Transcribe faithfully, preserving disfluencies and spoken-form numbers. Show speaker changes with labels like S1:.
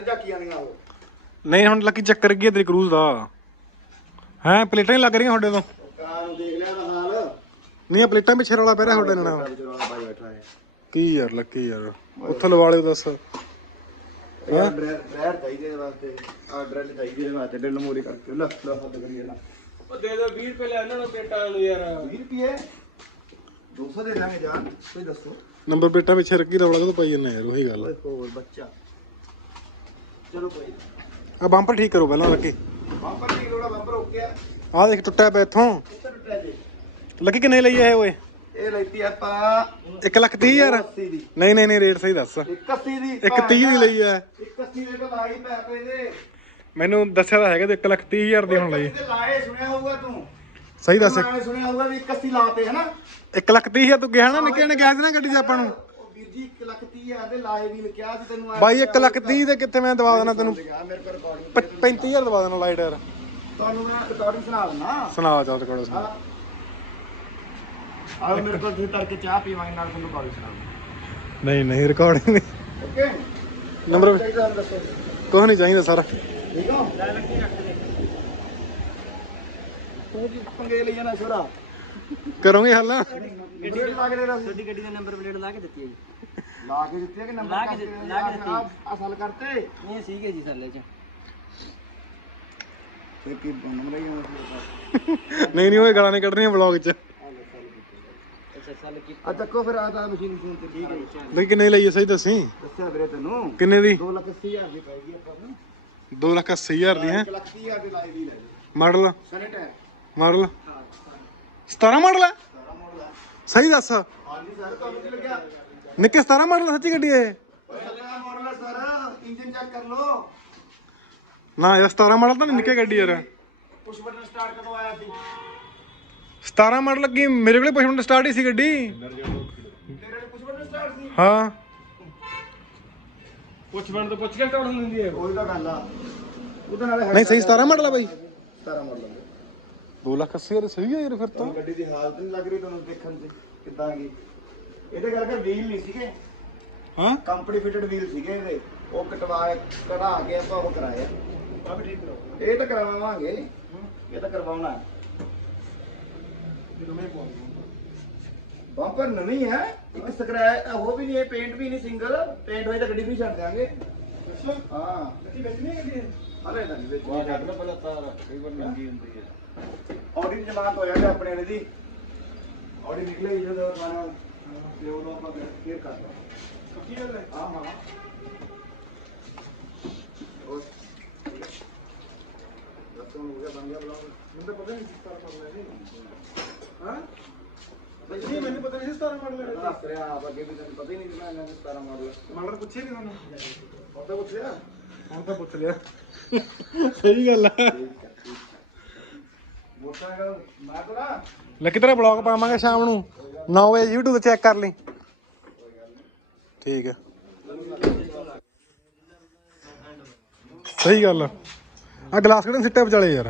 S1: ਨਹੀਂ ਹੁਣ ਲੱਕੀ ਚੱਕਰ ਕੀ ਤੇਰੀ ਕਰੂਜ਼ ਦਾ ਹੈ ਪਲੇਟਾਂ ਹੀ ਲੱਗ ਰਹੀਆਂ ਤੁਹਾਡੇ ਤੋਂ ਨਹੀਂ ਪਲੇਟਾਂ ਪਿੱਛੇ ਰੌਲਾ ਪੈ ਰਿਹਾ ਤੁਹਾਡੇ ਨਾਲ ਕੀ ਯਾਰ ਲੱਕੀ ਯਾਰ ਉੱਥੇ ਲਵਾ ਲਿਓ ਦੱਸ
S2: ਡਰੈਰ ਚਾਹੀਦੇ ਵਾਸਤੇ ਆ ਡਰੈਲ ਚਾਹੀਦੀ ਇਹਦੇ ਵਾਸਤੇ ਡਰਿਲ ਮੋਰੀ ਕਰਕੇ ਲੈ ਲੈ ਹੱਦ ਕਰੀਏ ਨਾ
S3: ਉਹ ਦੇ ਦੋ ਵੀਹ ਰੁਪਏ ਲੈ ਇਹਨਾਂ ਨੂੰ ਪੇਟਾਂ ਨੂੰ ਯਾਰ
S2: ਵੀਹ ਰੁਪਏ ਦੋ ਸੌ ਦੇ ਦਾਂਗੇ ਜਾਨ ਕੋਈ ਦੱਸੋ
S1: ਨੰਬਰ ਪਲੇਟਾਂ ਪਿੱਛੇ ਰੱਖੀ ਰੌਲਾ ਕਦੋਂ ਪਾਈ ਜਾਂਦਾ ਯਾਰ ਉਹੀ ਗੱਲ
S2: ਹੋਰ ਬੱਚਾ ਚਲੋ ਭਾਈ
S1: ਆ ਬੰਪਰ ਠੀਕ ਕਰੋ ਪਹਿਲਾਂ ਲੱਕੀ
S2: ਬੰਪਰ ਠੀਕ ਰੋੜਾ ਬੰਪਰ ਓਕੇ ਆ
S1: ਆਹ ਦੇਖ ਟੁੱਟਿਆ ਪਿਆ ਇੱਥੋਂ
S2: ਕਿੱਥੇ ਟੁੱਟਿਆ ਜੀ
S1: ਲੱਕੀ ਕਿੰਨੇ ਲਈ ਇਹ ਓਏ
S2: ਇਹ ਲੈਤੀ ਆਪਾਂ
S1: ਇੱਕ ਲੱਖ ਤੀਹ ਹਜ਼ਾਰ
S2: ਅੱਸੀ ਦੀ
S1: ਨਹੀਂ ਨਹੀਂ ਨਹੀਂ ਰੇਟ ਸਹੀ ਦੱਸ
S2: ਇੱਕ ਅੱਸੀ ਦੀ
S1: ਇੱਕ ਤੀਹ ਦੀ ਲਈ ਐ
S2: ਇੱਕ ਅੱਸੀ ਦੇ ਤਾਂ ਲਾਈ ਪੈ ਪਏ ਦੇ
S1: ਮੈਨੂੰ ਦੱਸਿਆ ਤਾਂ ਹੈਗਾ ਤੇ ਇੱਕ ਲੱਖ ਤੀਹ ਹਜ਼ਾਰ ਦੀ ਹੁਣ ਲਈ
S2: ਲਾਏ ਸੁਣਿਆ ਹੋਊਗਾ ਤੂੰ
S1: ਸਹੀ ਦੱਸ
S2: ਮੈਂ ਸੁਣਿਆ ਹੋਊਗਾ ਵੀ ਇੱਕ ਅੱਸੀ ਲਾਤੇ ਹਨਾ
S1: ਇੱਕ ਲੱਖ ਤੀਹ ਹਜ਼ਾਰ ਤੂੰ ਗਿਆ ਨਾ ਨਿੱਕੇ ਨੇ ਕਿਹਾ ਸੀ ਨਾ ਗੱਡੀ 'ਚ ਆਪਾਂ ਨੂੰ
S2: ਉਹ ਵੀਰ ਜੀ ਇੱਕ ਲੱਖ ਤੀਹ ਹਜ਼ਾਰ ਦੇ ਲਾਏ ਵੀ ਲਿਖਿਆ ਸੀ ਤੈਨੂੰ
S1: ਬਾਈ ਇੱਕ ਲੱਖ ਤੀਹ ਦੇ ਕਿੱਥੇ ਮੈਂ ਦਵਾ ਦੇਣਾ ਤੈਨੂੰ
S2: ਮੇਰੇ ਕੋਲ ਰਿਕਾਰਡਿੰਗ
S1: ਪੈਂਤੀ ਹਜ਼ਾਰ ਦਵਾ ਦੇਣਾ ਲਾਈਟ ਯਾਰ
S2: ਤੁਹਾਨੂੰ ਮੈਂ ਰਿਕਾਰਡਿੰਗ ਸੁਣਾ ਦਿੰਦਾ
S1: ਸੁਣਾ ਚੱਲ ਕੋਲ ਸੁਣਾ
S2: ਆਓ ਮੇਰੇ ਕੋਲ ਤੁਸੀਂ ਤੜਕੇ ਚਾਹ ਪੀਵਾਂਗੇ ਨਾਲ ਤੁਹਾਨੂੰ ਰਿਕਾਰਡਿੰਗ ਸੁਣਾਉਂਗਾ
S1: ਨਹੀਂ ਨਹੀਂ ਰਿਕਾਰਡਿੰਗ
S2: ਓਕੇ
S1: ਨੰਬਰ
S2: ਚਾਹੀਦਾ ਦੱਸੋ
S1: ਕੁਛ ਨਹੀਂ ਚਾਹੀਦਾ ਸਾਰਾ
S2: ਠੀਕ ਹੋ ਲੈ ਲੱਗੀ ਰੱਖ ਦੇ ਤੂੰ ਕੀ ਪੰਗੇ ਲਈ ਜਾਣਾ ਛੋਰਾ
S1: ਕਰੋਗੇ ਹੱਲ
S2: ਗੱਡੀ ਲਾ ਕੇ ਦੇ ਰਹਾ
S3: ਤੁਹਾਡੀ ਗੱਡੀ ਦਾ ਨੰਬਰ ਪਲੇਟ ਲਾ ਕੇ ਦਿੱਤੀ ਹੈ ਜੀ
S2: ਲਾ ਕੇ ਦਿੱਤੇ ਕਿ ਨੰਬਰ
S3: ਲਾ ਕੇ ਦਿੱਤੀ ਲਾ ਕੇ ਦਿੱਤੀ
S2: ਅਸਲ ਕਰਤੇ
S3: ਇਹ ਸੀਗੇ ਜੀ ਥੱਲੇ ਚ
S2: ਫਿਰ ਕੀ ਨੰਬਰ ਹੀ
S1: ਨਹੀਂ ਨਹੀਂ ਉਹ ਗਾਲਾਂ ਨਹੀਂ ਕੱਢਣੀਆਂ ਵਲੌਗ 'ਚ
S3: ਅੱਛਾ ਚੱਲ ਕੀ
S2: ਆ ਚੱਕੋ ਫਿਰ ਆ ਤਾਂ ਮਸ਼ੀਨ ਫੋਨ ਤੇ ਠੀਕ ਹੈ ਜੀ
S1: ਬਈ ਕਿੰਨੇ ਲਈ ਹੈ ਸਹੀ ਦੱਸੀ
S2: ਦੱਸਿਆ ਵੀਰੇ ਤੈਨੂੰ
S1: ਕਿੰਨੇ ਦੀ
S2: ਦੋ ਲੱਖ ਅੱਸੀ ਹਜ਼ਾਰ ਦੀ ਪੈਗੀ ਆਪਾਂ ਨੂੰ
S1: ਦੋ ਲੱਖ ਅੱਸੀ ਹਜ਼ਾਰ ਦੀ ਹੈ
S2: ਇੱਕ ਲੱਖ ਤੀਹ ਹਜ਼ਾਰ ਦੀ ਲਾਈ ਦੀ ਲੈ ਜੀ
S1: ਮਾਡਲ
S2: ਸਨੇਟ ਹੈ
S1: ਮਾਡਲ ਸਤਾਰਾਂ ਮਾਡਲ ਹੈ
S2: ਸਾਰਾ ਮਾਡਲ ਹੈ
S1: ਸਹੀ ਦੱਸ
S2: ਹਾਂਜੀ ਸਰ ਤੁਹਾਨੂੰ ਕੀ ਲੱਗਿਆ
S1: ਨਿੱਕੇ ਸਤਾਰਾਂ ਮਾਡਲ ਸੱਚੀ ਗੱਡੀ ਇਹ
S2: ਸਤਾਰਾਂ ਮਾਡਲ ਹੈ ਸਰ ਇੰਜਨ ਚੈੱਕ ਕਰ ਲਓ
S1: ਨਾ ਯਾਰ ਸਤਾਰਾਂ ਮਾਡਲ ਤਾਂ ਨਹੀਂ ਨਿੱਕੇ ਗੱਡੀ ਯਾਰ
S2: ਪੁਸ਼ ਬਟਨ ਸਟਾਰਟ ਕਦੋਂ ਆਇਆ ਸੀ
S1: ਸਤਾਰਾਂ ਮਾਡਲ ਲੱਗੀ ਮੇਰੇ ਕੋਲੇ ਪੁਸ਼ ਬਟਨ ਸਟਾਰਟ ਹੀ ਸੀ ਗੱਡੀ
S2: ਤੇਰੇ ਲਈ ਪੁਸ਼ ਬਟਨ ਸਟਾਰਟ ਸੀ
S1: ਹਾਂ
S3: ਪੁੱਛ ਬਣ ਤੋਂ ਪੁੱਛ ਕੇ ਕੌਣ ਹੁੰਦੀ ਹੈ
S2: ਉਹੀ ਤਾਂ ਗੱਲ ਆ ਉਹਦੇ ਨਾਲ ਹੈ
S1: ਨਹੀਂ ਸਹੀ ਸਤਾਰਾਂ ਮਾਡਲ ਆ ਬਾਈ
S2: ਸਤਾਰਾਂ ਮਾਡਲ ਹੈ
S1: ਦੋ ਲੱਖ ਅੱਸੀ ਹਜ਼ਾਰ ਸਹੀ ਹੈ ਯਾਰ ਫਿਰ ਤਾਂ
S2: ਗੱਡੀ ਦੀ ਹਾਲਤ ਨਹੀਂ ਲੱਗ ਰਹੀ ਤੁਹਾਨੂੰ ਦੇਖਣ ਤੇ ਕਿੱਦਾਂ ਗਈ ਇਹਦੇ ਕਰਕੇ ਵੀਲ ਨਹੀਂ ਸੀਗੇ
S1: ਹਾਂ
S2: ਕੰਪਨੀ ਫਿਟਡ ਵੀਲ ਸੀਗੇ ਇਹਦੇ ਉਹ ਕਟਵਾ ਕਢਾ ਕੇ ਆਪਾਂ ਉਹ ਕਰਾਇਆ ਆ ਵੀ ਠੀਕ ਕਰੋ ਇਹ ਤਾਂ ਕਰਵਾਵਾਂਗੇ ਇਹ ਤਾਂ ਕਰਵਾਉਣਾ ਬੰਪਰ ਨਵੀਂ ਹੈ ਇੱਕ ਸਕ੍ਰੈਚ ਉਹ ਵੀ ਨਹੀਂ ਹੈ ਪੇਂਟ ਵੀ ਨਹੀਂ ਸਿੰਗਲ ਪੇਂਟ ਹੋਏ ਤਾਂ ਗੱਡੀ ਵੀ ਛੱਡ ਦਿਆਂਗੇ ਹਾਂ ਗੱਡੀ ਵੇਚਣੀ ਹੈ ਗੱਡੀ ਹਲੇ ਤਾਂ ਨਹੀਂ ਵੇਚਣੀ ਛੱਡ ਲਓ ਪਹਿਲਾਂ ਤਾਂ ਕਈ ਵਾਰ ਮਹਿੰਗੀ ਹੁੰਦੀ ਹੈ ਆਡੀ ਜਮਾਤ ਹੋ ਜਾਂਦੇ ਆਪਣੇ ਵਾਲੇ ਦੀ ਆਡੀ ਨਿਕਲੇ ਜਦੋਂ ਮਾਨਾ ਤੇ ਉਹ ਆਪਾਂ ਕੇਅਰ ਕਰ ਲਾ ਕੀ ਗੱਲ ਹੈ ਹਾਂ ਹਾਂ ਉਹ ਦੱਸੋ ਹੋ ਗਿਆ ਬਣ ਗਿਆ ਬਲੌਗ ਮੈਨੂੰ ਤਾਂ ਪਤਾ ਨਹੀਂ ਕਿਸ ਤਰ੍ਹਾਂ ਕਰਨਾ ਹੈ ਹਾਂ ਨਹੀਂ ਮੈਨੂੰ ਪਤਾ ਨਹੀਂ ਸਤਾਰਾਂ ਮਾਡਲ ਹੈ ਦੱਸ ਰਿਹਾ ਆਪ ਅੱਗੇ ਵੀ ਤੈਨੂੰ ਪਤਾ ਹੀ ਨਹੀਂ ਕਿ ਮੈਂ ਸਤਾਰਾਂ ਮਾਡਲ ਮਾਡਲ ਪੁੱਛੇ ਨਹੀਂ ਤੁਹਾਨੂੰ ਉਹ ਤਾਂ ਪੁੱਛ ਲਿਆ
S1: ਹੁਣ ਤਾਂ ਪੁੱਛ ਲਿਆ ਸਹੀ ਗੱਲ ਆ
S2: ਮੋਟਰਸਾਈਕਲ ਮੈਂ ਤਾਂ
S1: ਲੈ ਕਿਧਰੇ ਬਲੌਗ ਪਾਵਾਂਗੇ ਸ਼ਾਮ ਨੂੰ ਨੌ ਵਜੇ YouTube ਤੇ ਚੈੱਕ ਕਰ ਲਈ ਠੀਕ ਹੈ ਸਹੀ ਗੱਲ ਆ ਆ ਗਲਾਸ ਕਿਹੜੇ ਸਿੱਟੇ ਵਿਚਾਲੇ ਯਾਰ